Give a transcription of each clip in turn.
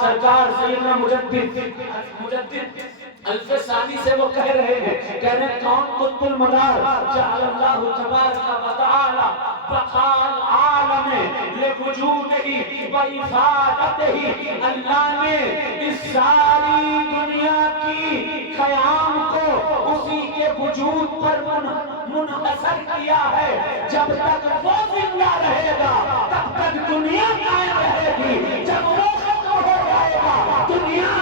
سرکار سیدنا مجدد الف ثانی سے وہ کہہ رہے ہیں، کہہ رہے ہیں کون قطب المدار جعل اللہ تبارک و تعالی بقاء العالم لوجودہ و افادتہ، اللہ نے اس ساری دنیا کی قیام کو اسی کے وجود پر منحصر کیا ہے۔ جب تک وہ زندہ رہے گا تب تک دنیا قائم رہے گی، جب وہ ختم ہو جائے گا دنیا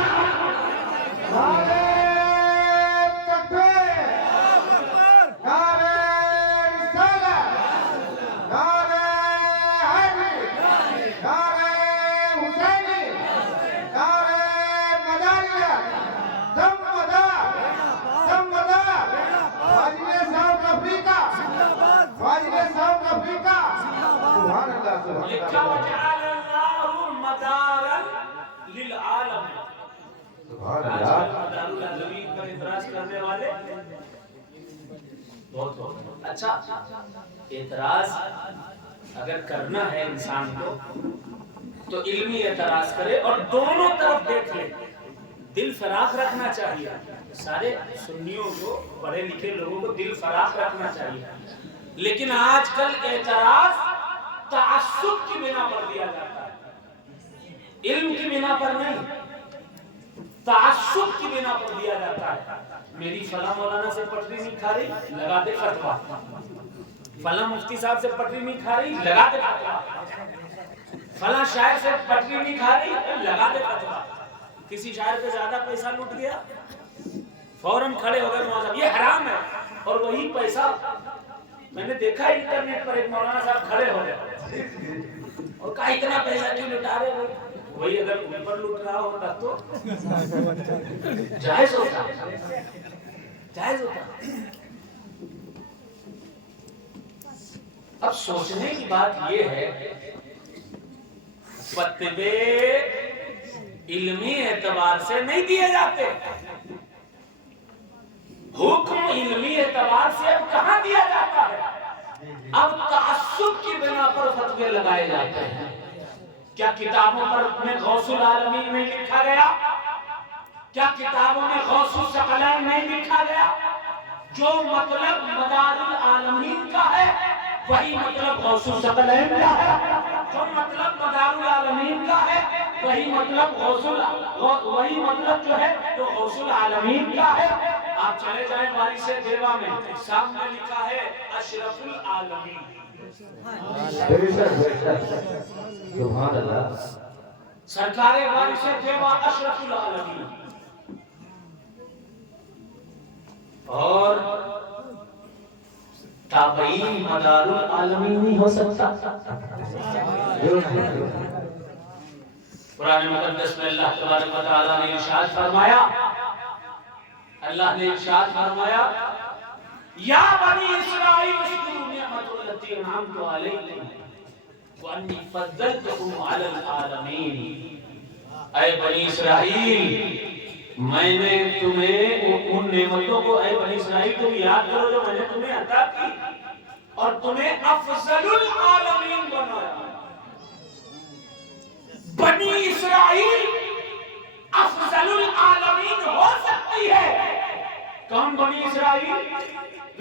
لکھا وجعل اللہ مدارا للعالم۔ مدار العالمین پر اعتراض کرنے والے بہت اچھا، اعتراض اگر کرنا ہے انسان کو تو علمی اعتراض کرے اور دونوں طرف دیکھ لے، دل فراخ رکھنا چاہیے۔ سارے سنیوں کو، پڑھے لکھے لوگوں کو دل فراخ رکھنا چاہیے، لیکن آج کل اعتراض تعصب کی بنا پر دیا جاتا ہے، علم کی بنا پر نہیں، تعصب کی بنا پر دیا جاتا ہے۔ میری فلاں مولانا سے پٹری نہیں کھا رہی، لگا دے فتویٰ، فلاں مفتی صاحب سے پٹری نہیں کھا رہی، لگا دے فتویٰ، فلاں شاعر سے پٹری نہیں کھا رہی، لگا دے فتویٰ۔ کسی شاعر پہ زیادہ پیسہ لوٹ گیا، فوراً کھڑے ہو گئے مولانا، یہ حرام ہے، اور وہی پیسہ میں نے دیکھا انٹرنیٹ پر، ایک مولانا صاحب کھڑے ہو گئے اور کہا اتنا پیسہ کیوں لٹا رہے ہو؟ وہی اگر ان پر لوٹ رہا ہوتا تو جائز ہوتا، جائز ہوتا۔ اب سوچنے کی بات یہ ہے، فتوے علمی اعتبار سے نہیں دیے جاتے، حکم علمی اعتبار سے اب کہاں دیا جاتا ہے؟ اب تعصب کی بنا پر فتوے لگائے جاتے ہیں۔ کیا کتابوں پر میں غوث العالمین نہیں لکھا گیا؟ کیا کتابوں میں غوث الثقلین نہیں لکھا گیا؟ جو مطلب مدار العالمین کا ہے وہی مطلب غوث الثقلین کا ہے، جو مطلب مدار العالمین کا ہے وہی مطلب وہی مطلب جو ہے تو غوث العالمین کا ہے۔ آپ چلے جائیں وارث دیوا میں، سامنے لکھا ہے اشرف العالمین، سبحان اللہ، سرکار وارث دیوا اشرف العالمین۔ اور تابعین مدار العالمین نہیں ہو سکتا۔ قرآن مقدس میں اللہ تبارک و تعالیٰ نے ارشاد فرمایا، اللہ نے ارشاد فرمایا یا بنی اسرائیل اذکروا نعمت التی انعمت علیکم وانی فضلتکم علی العالمین۔ اے بنی اسرائیل، میں نے تمہیں ان نعمتوں کو، اے بنی اسرائیل تم یاد کرو جو میں نے تمہیں عطا کی اور تمہیں افضل العالمین بنایا۔ بنی اسرائیل افضل العالمین ہو سکتی ہے۔ کون بنی اسرائیل؟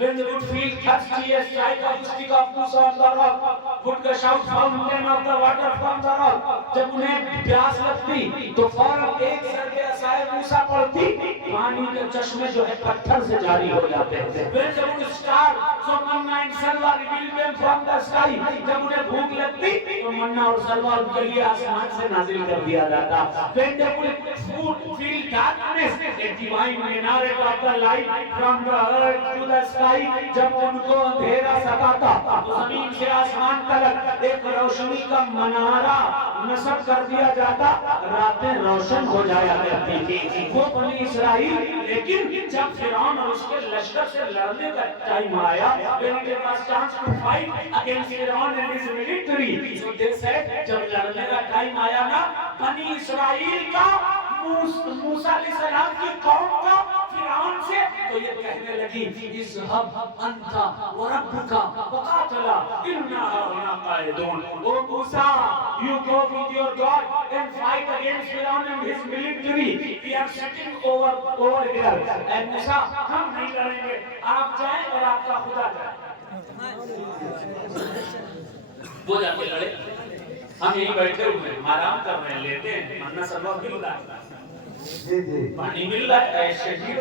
When they would feel thirsty, a strike of the stick of Musa on the rock would gush out fountain of the water from the rock۔ جب انہیں پیاس لگتی تو فوراً ایک ضرب عصائے موسیٰ پڑتی، پانی کے چشمے جو ہے پتھر سے جاری ہو جاتے ہیں۔ When they would start, so manna and salwa revealed them from the sky۔ جب انہیں بھوک لگتی تو منہ اور سلوا ان کے لیے آسمان سے نازل کر دیا جاتا۔ When they would feel darkness, a divine minaret of the light from the earth to the sky۔ جب ان کو اندھیرا ستاتا تو زمین سے آسمان تک ایک روشنی کا منارہ نصب کر دیا جاتا، راتیں روشن ہو جایا کرتی تھی۔ وہ بنی اسرائیل، لیکن جب فرعون اور اس کے لشکر سے لڑنے کا ٹائم آیا، when it was chance to fight against Pharaoh and his military، so they said جب لڑنے کا ٹائم آیا نا بنی اسرائیل کا، موسیٰ علیہ السلام کی قوم کا فرعون سے، تو یہ کہنے لگی اذهب انت وربك وقاتلا انا هنا قاعدون۔ او موسیٰ، you go with your God and fight against Firaun and his military. We are sitting over here. And Musa, ہم نہیں لڑیں گے, آپ جائیں اور آپ کا خدا جائے. وہ جا کے لڑے, ہم یہی بیٹھے ہوئے ہیں, آرام کر رہے ہیں, لیتے ہیں, مرنا سبب مل رہا ہے, پانی مل رہا ہے, ایسے ہی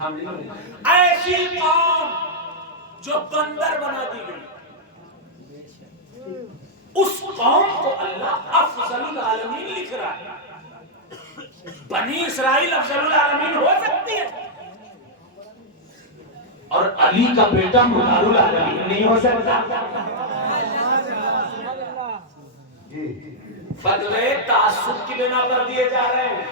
ہم نہیں. ایسی قوم جو بندر بنا دی گئی, اس قوم کو اللہ افضل العالمین لکھ رہا ہے. بنی اسرائیل افضل العالمین ہو سکتی ہے, اور علی کا بیٹا مدار العالمین نہیں ہو سکتا. فتوے تعصب کی بنا پر دیے جا رہے ہیں,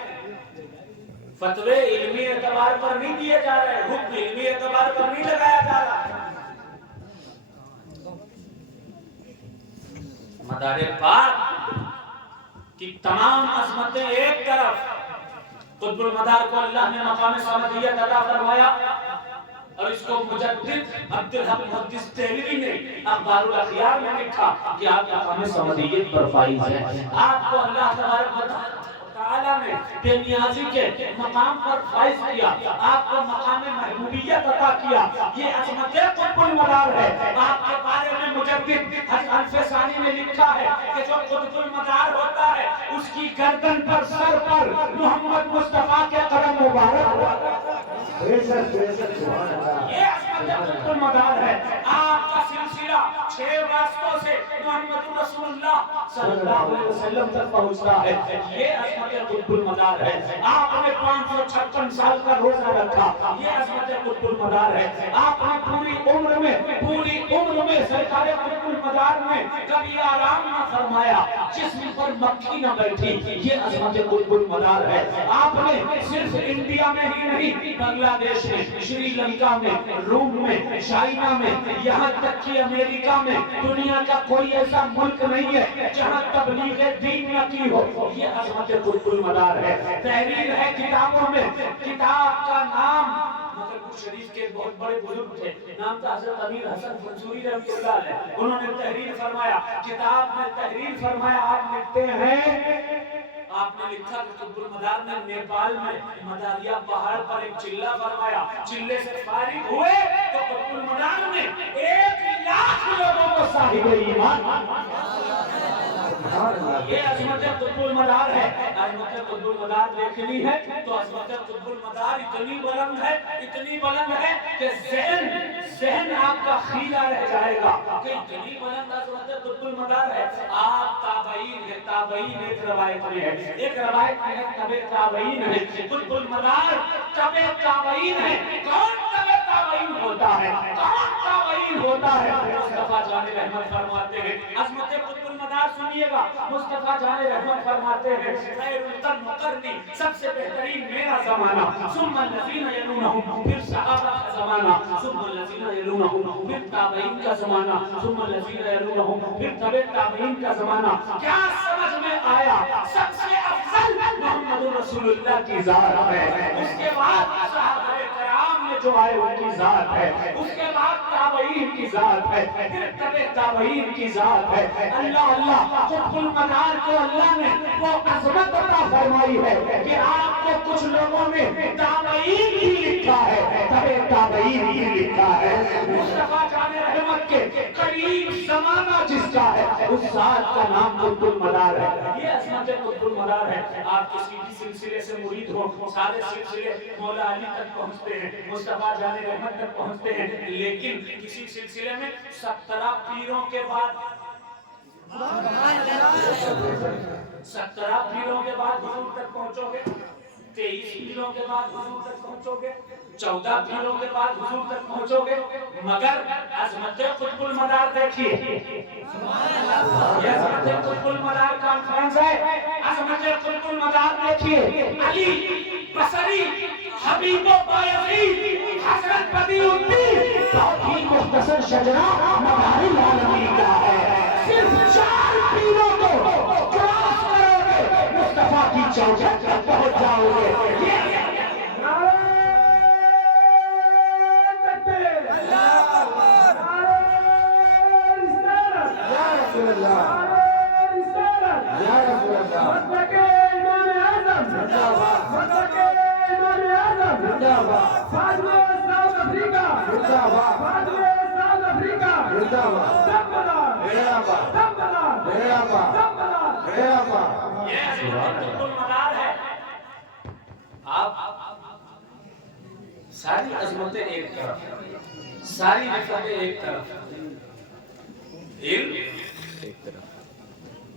فتوے علمی اعتبار پر نہیں دیے جا رہے, حکم علمی اعتبار پر نہیں لگایا جا رہا. مدار پاک کی تمام عظمتیں ایک طرف, قطب المدار کو اللہ نے مقام سمدیت عطا فرمایا, اور اس کو مجدد عبدالحق محدث دہلوی نے اخبار الاخیار میں لکھا کہ آپ مقام سمدیت پر فائز ہیں. آپ کو اللہ تبارک و تعالیٰ نے بے نیازی کے مقام پر فائز کیا, آپ کو مقام محبوبیت عطا کیا. یہ عظمت قطب المدار ہے. آپ کے بارے میں مجدد الف ثانی نے لکھا ہے کہ جو قطب المدار ہوتا ہے اس کی گردن پر, سر پر محمد مصطفیٰ کے قدم مبارک ہوتا ہے. یہ عظمت قطب المدار ہے. آپ کا سلسلہ 6 واسطوں سے محمد رسول اللہ صلی اللہ علیہ وسلم تک پہنچتا ہے. یہ عظمت قطب المدار ہے. آپ نے 556 سال کا روزہ رکھا, یہ عظمت قطب المدار ہے. آپ نے پوری عمر میں سرکار قطب المدار نے کبھی آرام نہ فرمایا, جسم پر مکھی نہ بیٹھی, یہ عظمت قطب المدار ہے. آپ نے صرف انڈیا میں ہی نہیں, بنگلہ دیش میں, شری لنکا میں, روم میں, چائنا میں, یہاں تک کہ امریکہ میں, دنیا کا کوئی ایسا ملک نہیں ہے جہاں تبلیغ دین نہ کی ہو. یہ عظمت قطب المدار ہے. تحریر ہے کتابوں میں, کتاب کا نام مکرپور شریف کے بہت بڑے بزرگ تھے, نام تھا حضرت امیر حسن منصوری رحمۃ اللہ علیہ. انہوں نے تحریر فرمایا, کتاب میں تحریر فرمایا. آپ لکھتے ہیں, آپ نے لکھا کہ قطب المدار نے نیپال میں مداریہ پہاڑ پر ایک چلہ فرمایا, چلے سے فارغ ہوئے تو قطب المدار نے 1,00,000 لوگوں کو صاحب ایمان. یہ عظمت قطب المدار ہے. عظمت قطب المدار دیکھنی ہے تو عظمت قطب المدار اتنی بلند ہے کہ ذہن آپ کا خیرہ رہ جائے گا کہ اتنی بلند عظمت قطب المدار ہے. آپ تابعین ایک روایت میں ہے, ایک روایت میں ہے تبع تابعین ہے. قطب المدار تبع تابعین ہے. کون تبع تابعین ہوتا ہے, کون تابعین ہوتا ہے؟ مصطفیٰ جان رحمت فرماتے ہیں, عظمت قطب المدار سنیے گا, مصطفیٰ جان رحمت فرماتے ہیں, خیر القرن قرنی, سب سے بہترین میرا زمانہ, ثم الذین یلونہم, پھر صحابہ کا زمانہ, ثم الذین یلونہم, پھر تابعین کا زمانہ, ثم الذین یلونہم, پھر تبع تابعین کا زمانہ. کیا سمجھ میں آیا؟ سب سے افضل محمد رسول اللہ کی ذات ہے, اس کے بعد صحابہ کرام میں جو آئے ان کی ذات ہے, اس کے بعد تابعین کی ذات ہے, پھر تبع تابعین کی ذات ہے. اللہ قطب المدار کو اللہ نے وہ عظمت عطا فرمائی ہے کہ آپ کو کچھ لوگوں نے تابعین ہی لکھا ہے, تبع تابعین ہی لکھا ہے. مصطفیٰ جان رحمت کے قریب زمانہ جس کا ہے اس ذات کا نام قطب المدار ہے. یہ عظمت قطب المدار ہے. آپ کسی بھی سلسلے سے مرید ہو, سارے سلسلے مولا علی تک پہنچتے ہیں, مصطفیٰ جان رحمت تک پہنچتے ہیں, لیکن کسی سلسلے میں 17 پیروں کے بعد 17 پیروں کے بعد حضور تک پہنچو گے, 23 پیروں کے بعد حضور تک پہنچو گے, 14 پیروں کے بعد حضور تک پہنچو گے. مگر عظمت قطب المدار دیکھیے, یہ عظمت قطب المدار کانفرنس ہے. عظمت قطب المدار دیکھیے, علی بصری, حبیب بایزید, حضرت بدیع الدین, بہت ہی مختصر شجرہ مدار العالمین کا ہے. صرف 4 پیروں کو کراس کرو گے, مصطفیٰ کی چوکھٹ تک پہنچ جاؤ گے. یا رسول اللہ, یا رسول اللہ. قطب المدار ہے. آپ ساری عظمتیں ایک طرف، ساری رفتیں ایک طرف، علم ایک طرف.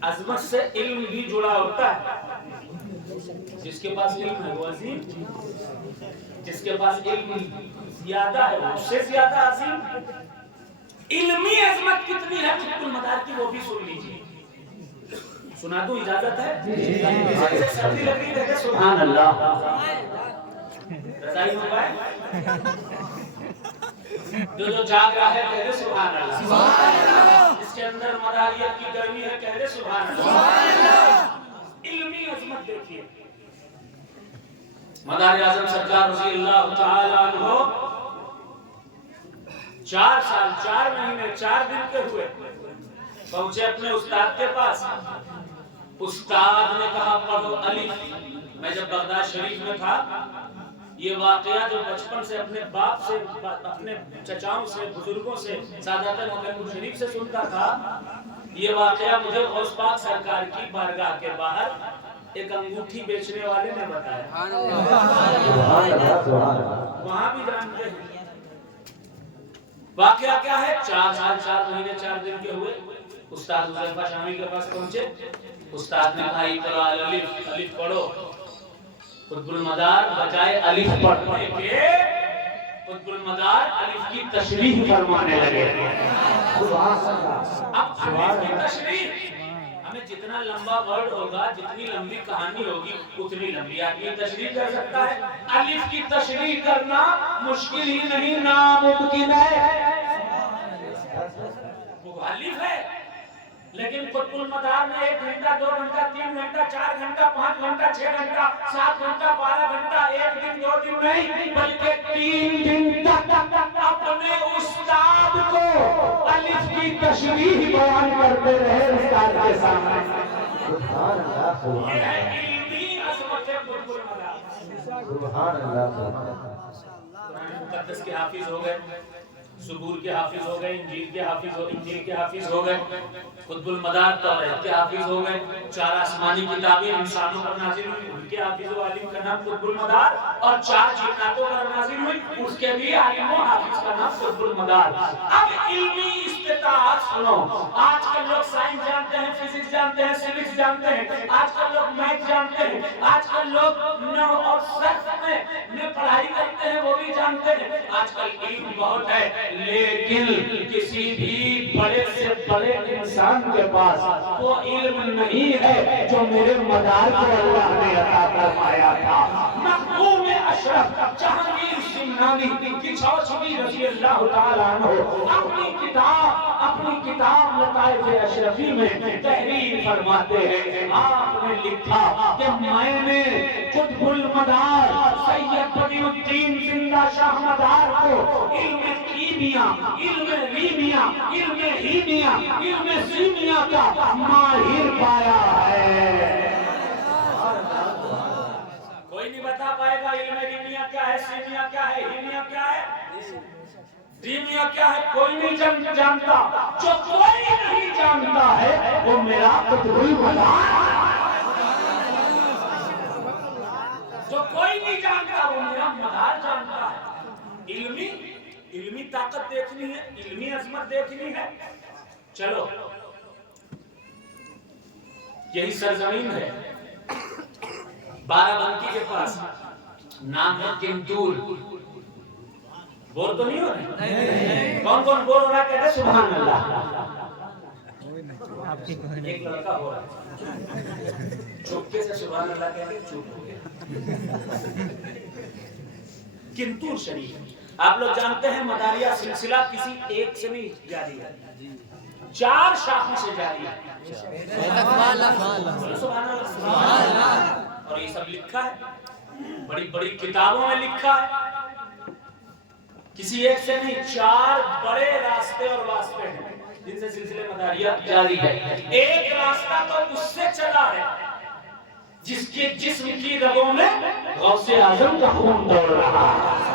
عظمت سے علم بھی جڑا ہوتا ہے. جس کے پاس علم ہے وہ عظیم، جس کے پاس علم زیادہ ہے اس سے زیادہ عظیم. علمی عظمت کتنی ہے قطب المدار کی وہ بھی سن لیجیے. سنا دوں اجازت ہے؟ سردی لگ رہی ہے سبحان اللہ. رضائی موبائل جو جاگ رہا ہے کہہ دے سبحان اللہ. اس کے اندر مداریت کی گرمی ہے کہہ دے سبحان اللہ. علمی عظمت دیکھیے. مدار اعظم سرکار رضی اللہ تعالی عنہ 4 سال 4 مہینے 4 دن کے ہوئے پہنچے اپنے استاد کے پاس. استاد نے کہا پڑھو الف. میں جب بغداد شریف میں تھا یہ واقعہ جو بچپن سے اپنے باپ سے اپنے چچاؤں سے بزرگوں سے سادات مکرم شریف سے سنتا تھا، یہ واقعہ مجھے غوث پاک سرکار کی بارگاہ کے باہر ایک انگوٹھی بیچنے والے نے بتایا. وہاں بھی جانتے ہیں واقعہ کیا ہے. 4 سال 4 مہینے 4 دن کے ہوئے استاد حذیفہ شامی کے پاس پہنچے. استاد نے کہا اقرا الف، الف پڑھو. قطب المدار بجائے الف پڑھنے کے قطب المدار الف کی تشریح فرمانے لگے. اب الف کی تشریح ہمیں جتنا لمبا ورڈ ہوگا، جتنی لمبی کہانی ہوگی اتنی لمبی آدمی تشریح کر سکتا ہے. الف کی تشریح کرنا مشکل ہی نہیں، ناممکن ہے. وہ الف ہے لیکن قطب المدار میں 1 گھنٹہ 2 گھنٹہ 3 گھنٹہ 4 گھنٹہ 5 گھنٹہ 6 گھنٹہ 7 گھنٹہ 12 گھنٹہ 1 دن 2 دن نہیں بلکہ 3 دن تک اپنے استاد کو الف کی تشریح بیان کرتے رہے استاد کے سامنے. یہ ہے علمی عظمت قطب المدار. سبحان اللہ. قرآن مقدس کے حافظ ہو گئے، زبور کے حافظ ہو گئے، انجیل کے حافظ ہو گئے. قطب المدار توریت کے حافظ ہو گئے. 4 آسمانی کتابیں انسانوں پر نازل ہوئی ان کے حافظ و عالم کا نام قطب المدار، اور 4 جناتوں پر نازل ہوئی اس کے بھی عالم و حافظ کا نام قطب المدار. اب علمی استطاعت سنو. آج کل لوگ سائنس جانتے ہیں، فزکس جانتے ہیں، سیوکس جانتے ہیں، آج کل لوگ میتھ جانتے ہیں، آج کل لوگ نحو اور صرف میں پڑھائی کرتے ہیں وہ بھی جانتے ہیں. آج کل علم بہت ہے لیکن کسی بھی بڑے سے بڑے انسان کے پاس وہ علم نہیں ہے جو میرے مدار کو اللہ نے عطا فرمایا تھا. مخدوم اشرف جہانگیر سمنانی کی چھوچھی رضی اللہ تعالیٰ عنہ اپنی کتاب لطائف اشرفی میں تحریر فرماتے ہیں. آپ نے لکھا کہ میں نے قطب المدار سید بدیع الدین زندہ شاہ مدار کو علم کیمیا، علم ریمیا، علم ہیمیا، علم سیمیا کا ماہر پایا ہے. کوئی نہیں بتا پائے گا علم ریمیا کیا ہے، سیمیا کیا ہے، ہیمیا کیا ہے، ریمیا کیا ہے. کوئی نہیں جانتا. جو کوئی نہیں جانتا ہے وہ میرا قطب المدار ہے. جو کوئی نہیں جانتا وہ میرا مدار جانتا ہے. علمی طاقت دیکھنی ہے، علمی عظمت دیکھنی ہے. چلو یہی سرزمین ہے بارہ بنکی کے پاس، نام ہے کنتور. بور تو نہیں ہو رہے؟ کون کون بور ہو رہا ہے کہتے سبحان اللہ. ایک لڑکا ہو رہا ہے چوکے سے سبحان اللہ کہتے چوک ہو گیا. کنتور شریف آپ لوگ جانتے ہیں مداریہ سلسلہ کسی ایک سے نہیں جاری ہے، 4 شاخوں سے جاری ہے. اور یہ سب لکھا ہے، بڑی بڑی کتابوں میں لکھا ہے. کسی ایک سے نہیں، 4 بڑے راستے اور واسطے ہیں جن سے سلسلے مداریہ جاری ہے. ایک راستہ تو اس سے چلا ہے جس کے جسم کی رگوں میں غوث اعظم کا خون دوڑ رہا ہے.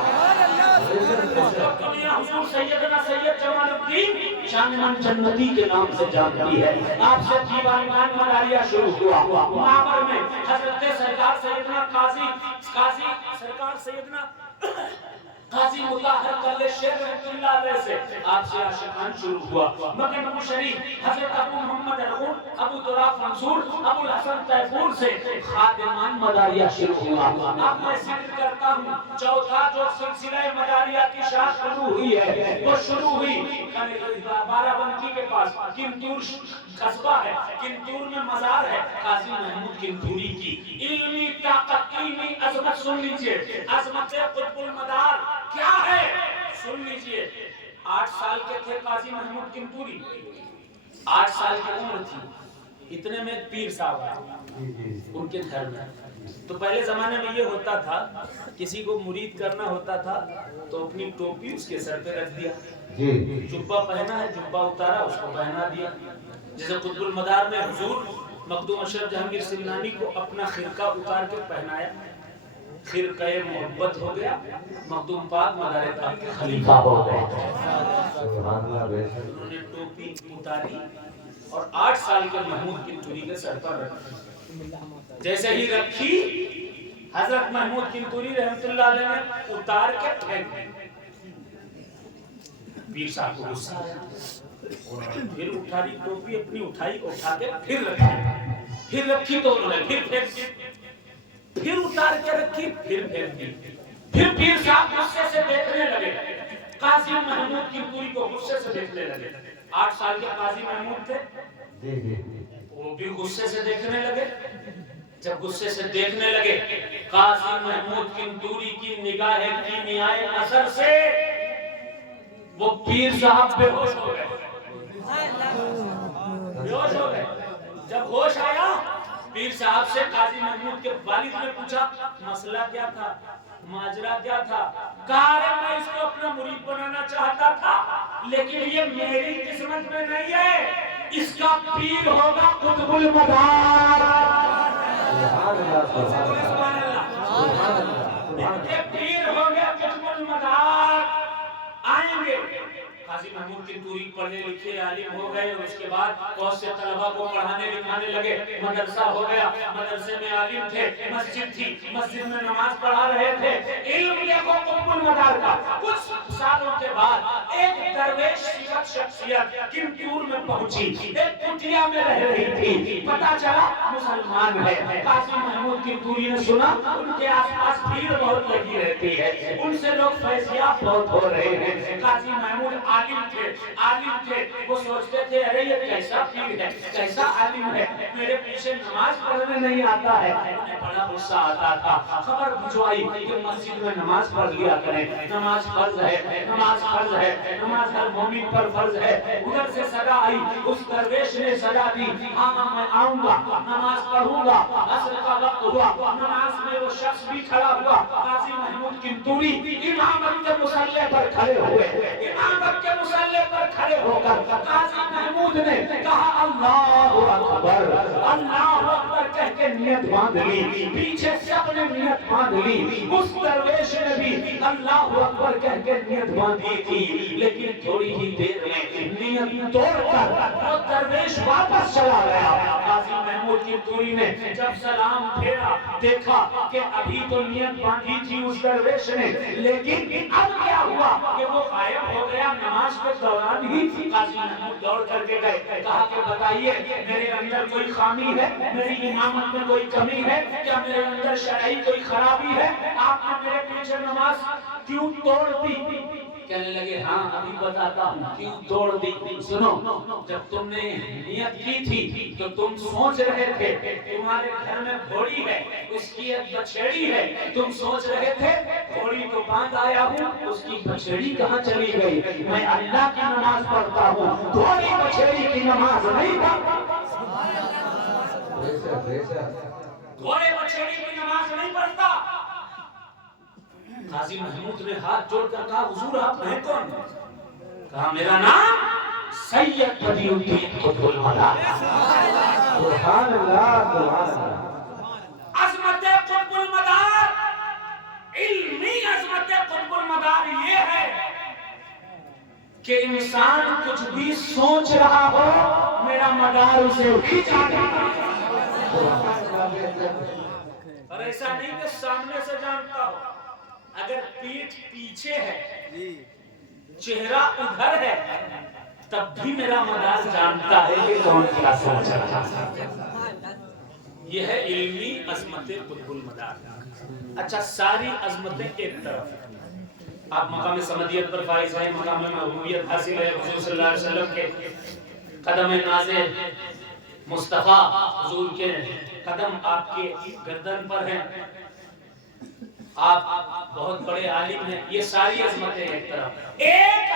اس وقت دنیا حضور سیدنا سید جمال الدین شامن جنتی کے نام سے جانتی ہے. آپ سے دیوان مداریہ شروع ہوا. معبر میں حضرت سرکار سیدنا قاضی مطہر کلِ شیر رحمۃ اللہ علیہ سے آپ سے عاشقان شروع ہوا. مکہ نبو شریف حضرت ابو محمد الغون، ابو تراب منصور، ابو الحسن تیفور سے خادمان مداریہ شروع ہوا. اب میں ذکر کرتا ہوں چوتھا جو سلسلہ مداریہ کی شاخ شروع ہوئی ہے وہ شروع ہوئی بارہ بنکی کے پاس کنتور قصبہ ہے، کنتور میں مزار ہے قاضی محمود کنتوری کی. علمی طاقت، علمی عظمت سن لیجئے. عظمت قطب المدار کیا ہے سن لیجئے. 8 سال کے تھے قاضی محمود کنتوری، 8 سال کی عمر تھی. اتنے میں پیر صاحب آئے ان کے گھر میں. تو پہلے زمانے میں یہ ہوتا تھا کسی کو مرید کرنا ہوتا تھا تو اپنی ٹوپی اس کے سر پہ رکھ دیا، جبہ پہنا ہے جبہ اتارا اس کو پہنا دیا. جیسے قطب المدار میں حضور مخدوم اشرف جہانگیر سمنانی کو اپنا خرقہ اتار کے پہنایا، خرقہ محبت ہو گیا، مخدوم پاک مدار پاک کے خلیفہ ہو گئے. انہوں نے ٹوپی اتاری اور 8 سال کے محمود کنتوری کے سر پر رکھی. جیسے ہی رکھی حضرت محمود کنتوری رحمت اللہ علیہ نے اتار کے پھینک دی. پیر صاحب کو غصہ آیا، پھر اٹھاری ٹوپی اپنی اٹھائی، اٹھا کے پھر رکھی تو انہوں نے پھر پھینک دی، پھر اتار کے رکھی، پھر پھینک دی. پھر پیر صاحب غصے سے دیکھنے لگے، قاضی محمود کنتوری کو غصے سے دیکھنے لگے. 8 سال کے قاضی محمود تھے، وہ بھی غصے سے دیکھنے لگے. جب غصے سے دیکھنے لگے قاضی محمود کنتوری کی نگاہ کیمیائے اثر سے وہ پیر صاحب بے ہوش ہو گئے. بے ہوش ہو گئے. جب ہوش آیا پیر صاحب سے قاضی محمود کے والد نے پوچھا مسئلہ کیا تھا، ماجرا کیا تھا. کہا میں اس کو اپنا مرید بنانا چاہتا تھا لیکن یہ میری قسمت میں نہیں ہے، اس کا پیر ہوگا قطب المدار. یہ پیر ہوگا قطب المدار. آئیں گے. قاضی محمود کنتوری پڑھے لکھے عالم ہو گئے اور اس کے بعد بہت سے طلبہ کو پڑھانے لکھانے لگے. مدرسہ ہو گیا، مدرسے میں عالم تھے، مسجد تھی، مسجد میں نماز پڑھا رہے تھے. علم دیکھو قطب المدار کا. کچھ سالوں کے بعد ایک درویش شخصیت کنتور میں پہنچی، ایک کٹیا میں رہ رہی تھی. پتا چلا مسلمان ہے. قاضی محمود کنتوری نے سنا ان کے آس پاس بھیڑ بہت لگی رہتی ہے، ان سے لوگ فیضیاب بہت ہو رہے ہیں. قاضی محمود عالم تھے. وہ سوچتے تھے ارے یہ کیسا پیر ہے، کیسا عالم ہے، میرے پیچھے نماز پڑھنے نہیں آتا ہے. انہیں بڑا غصہ آتا تھا. خبر بھجوائی کہ مسجد میں نماز پڑھ لیا کریں، نماز فرض ہے، نماز فرض ہے، نماز ہر مومن پر فرض ہے. ادھر سے صدا آئی، اس درویش نے صدا دی ہاں میں آؤں گا، نماز پڑھوں گا. عصر کا وقت ہوا، نماز میں وہ شخص بھی کھڑا ہوا. قاضی محمود کنتوری امامت کے مصلی پر کھڑے ہوئے. امامت کے مصلی پر کھڑے ہو کر قاضی محمود نے کہا اللہ اکبر، اللہ اکبر کہہ کے نیت باندھ لی. پیچھے سے اپنے نیت باندھ لی. اس درویش نے بھی اللہ اکبر کہہ کے نیت باندھی تھی، لیکن تھوڑی ہی دیر میں نیت توڑ کر وہ درویش واپس چلا گیا. قاضی محمود کنتوری نے جب سلام پھیرا دیکھا کہ ابھی تو نیت باندھی تھی اس درویش نے، لیکن اب کیا ہوا کہ وہ غائب ہو گیا. نماز کے دوران ہی قاضی محمود دوڑ کر کے گئے، کہا کہ بتائیے میرے اندر کوئی خامی ہے، میری امامت میں کوئی کمی ہے کیا، میرے اندر شرعی کوئی خرابی ہے، آپ نے میرے پیچھے نماز کیوں توڑ دی؟ کہنے لگے ہاں ابھی بتاتا ہوں کیوں توڑ دی. سنو، جب تم نے نیت کی تھی تو تم سوچ رہے تھے تمہارے گھر میں گھوڑی ہے، اس کی ایک بچھڑی ہے. تم سوچ رہے تھے گھوڑی تو باندھ آیا ہوں، اس کی بچھڑی کہاں چلی گئی. میں اللہ کی نماز پڑھتا ہوں، گھوڑی بچھڑی کی نماز نہیں پڑھتا. گھوڑے بچھڑی کی نماز نہیں پڑھتا. قاضی محمود نے ہاتھ جوڑ کر کہا حضور آپ ہیں کون؟ کہا میرا نام سید بدیع الدین قطب المدار. سبحان اللہ سبحان اللہ. عظمت قطب المدار، علمی عظمت قطب المدار یہ ہے کہ انسان کچھ بھی سوچ رہا ہو میرا مدار اسے بھی جانتا ہے۔ اور ایسا نہیں کہ سامنے سے جانتا ہو، اگر پیٹھ پیچھے ہے چہرہ ادھر ہے تب بھی میرا مدار جانتا ہے کہ کون کیا سوچ رہا ہے۔ یہ ہے علمی عظمت قطب المدار۔ اچھا ساری عظمتیں ایک طرف ہیں، آپ مقام سمدیت پر فائز ہیں، مقام محبوبیت حاصل ہے، حضور صلی اللہ علیہ وسلم کے قدم ناز مصطفیٰ، حضور کے قدم آپ کے گردن پر ہیں، آپ بہت بڑے عالم ہیں، یہ ساری عظمتیں ایک طرف۔ ایک